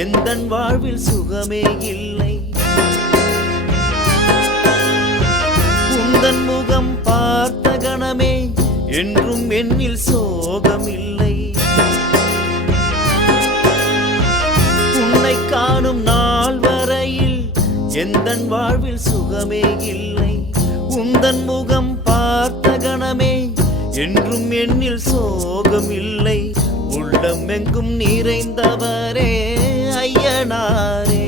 எந்தன் வாழ்வில் சுகமே இல்லை. உந்தன் முகம் பார்த்த கணமே என்றும் என்னில் சோகமில்லை. உன்னை காணும் நாள் வரையில் எந்தன் வாழ்வில் சுகமே இல்லை. உந்தன் முகம் பார்த்த கணமே என்றும் என்னில் சோகமில்லை. உள்ளம் எங்கும் நிறைந்தவரே ஐயனாரே,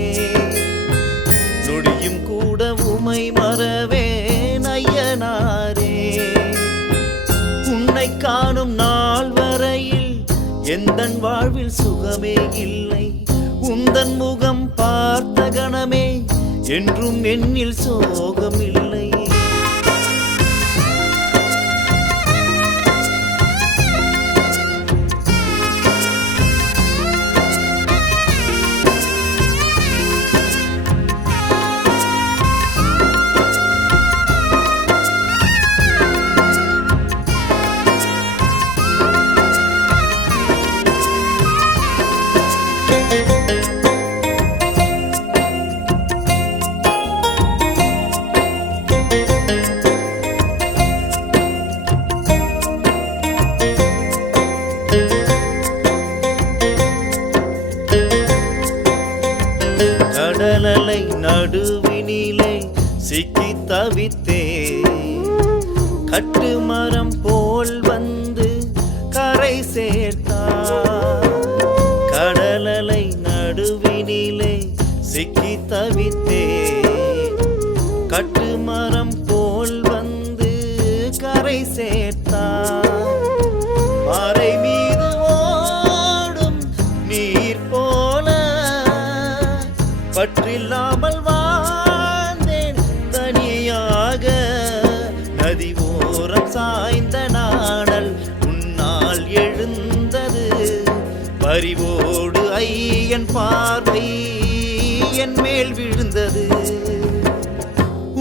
நொடியும் கூட உமை மறவேன் ஐயனாரே. உன்னை காணும் நாள் வரையில் எந்தன் வாழ்வில் சுகமே இல்லை. உந்தன் முகம் பார்த்த கணமே என்றும் என்னில் சோகமில்லை. கடலலை நடுவினிலே சிக்கி தவித்தே, கட்டுமரம் போல் வந்து கரை சேர்த்தார். கடலலை நடுவினிலே சிக்கி தவித்தே, கட்டுமரம் போல் வந்து கரை சேர்த்தார். பாறை மீது ஓடும் நீர் போல பற்றில்லாமல் வாழ்ந்தேன் தனியாக. நதி ஓரம் சாய்ந்த நாடல் உன்னால் எழுந்தது. பரிவோடு ஐயன் பார்வை என் மேல் விழுந்தது.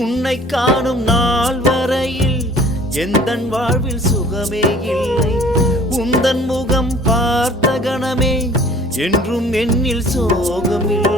உன்னை காணும் நாள் வரையில் எந்தன் வாழ்வில் சுகமே இல்லை. உந்தன் முகம் பார்த்த கணமே என்றும் என்னில் சோகமில்லை.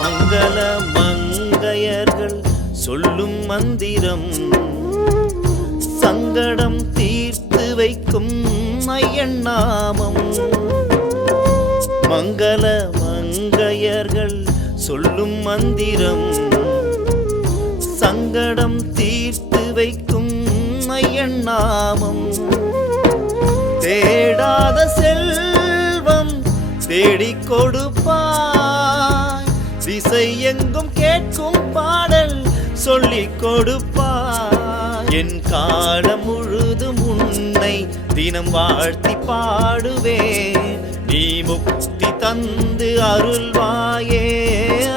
மங்கள மங்கையர்கள் சொல்லும் மந்திரம் சங்கடம் தீர்த்து வைக்கும் ஐயன் நாமம். மங்கள மங்கையர்கள் சொல்லும் மந்திரம் சங்கடம் தீர்த்து வைக்கும் ஐயன் நாமம். தேடாத செல்வம் தேடிக் கொடுப்பாய், திசை எங்கும் கேட்கும் பாடல் சொல்லிக் கொடுப்பாய். என் காலம் முழுதும் உன்னை தினம் வாழ்த்தி பாடுவேன். நீ முக்தி தந்து அருள்வாயே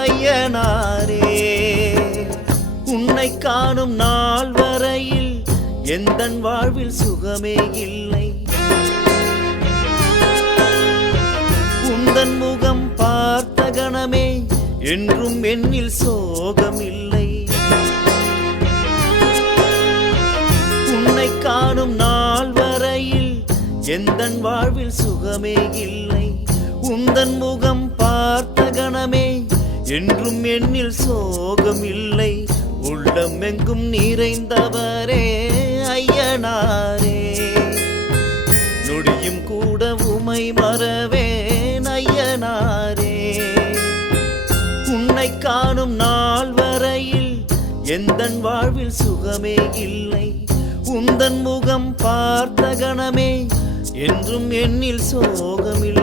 ஐயனாரே. உன்னை காணும் நாள் வரையில் எந்தன் வாழ்வில் சுகமே இல்லை. உந்தன் முகம் பார்த்த கணமே என்றும் என்னில் சோகமில்லை. உன்னை காணும் நாள் வரையில் எந்தன் வாழ்வில் சுகமே இல்லை. உந்தன் முகம் பார்த்த கணமே என்றும் என்னில் சோகமில்லை. உள்ளம் எங்கும் நிறைந்தவரே ஐயனாரே, நொடியும் கூட உமை மறவேன் ஐயனாரே. உன்னை காணும் நாள் வரையில் எந்தன் வாழ்வில் சுகமே இல்லை. உந்தன் முகம் பார்த்த கணமே என்றும் என்னில் சோகமில்லை.